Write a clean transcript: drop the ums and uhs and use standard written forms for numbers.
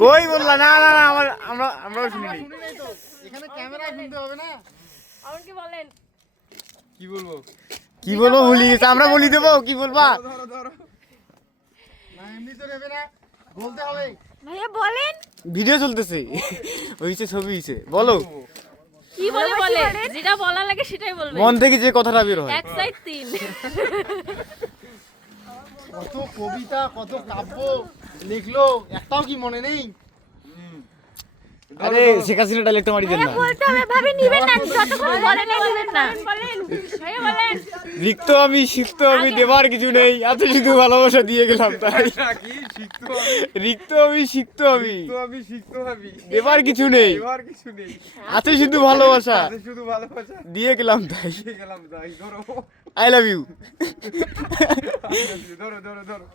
কই বললা? না না না, আমরাও শুনি নাই। এখানে ক্যামেরায় শুনতে হবে না। আপনি কি বলেন? কি বলবো? কি বলবো ভুলি গেছে, আমরা বলি দেবো, কি বলবা? না এমনি তো নেবে না, বলতে হবে। ভাইয়া বলেন। ভিডিও চলতেছে, হইছে ছবি হইছে, বলো। কি বলে যেটা বলা লাগে সেটাই বলবেন। মন থেকে যে কথাটা বের হয়। এক সাইড 3। কত কবিতা, কত কাব্য লিখলো, একটাও কি মনে নেই? আরে শেখ হাসিনা ডাইলেক্ট মারি দেন না। বলতে হবে ভাবি নিবেন না, যতক্ষণ বলেন নিবেন না। বলেন ভাইয়া বলেন। লিখত আমি, শিখত আমি, দেবার কিছু নেই, এত শুধু ভালোবাসা দিয়ে গেলাম তাই। কি শিখতো আমি, লিখত আমি, শিখত আমি, তো আমি শিখতো ভাবি, দেবার কিছু নেই, এবার কিছু নেই, আছে শুধু ভালোবাসা আছে শুধু ভালোবাসা দিয়ে গেলাম তাই। দিয়ে গেলাম তাই। ধরো আই লাভ ইউ। ধরো ধরো ধরো।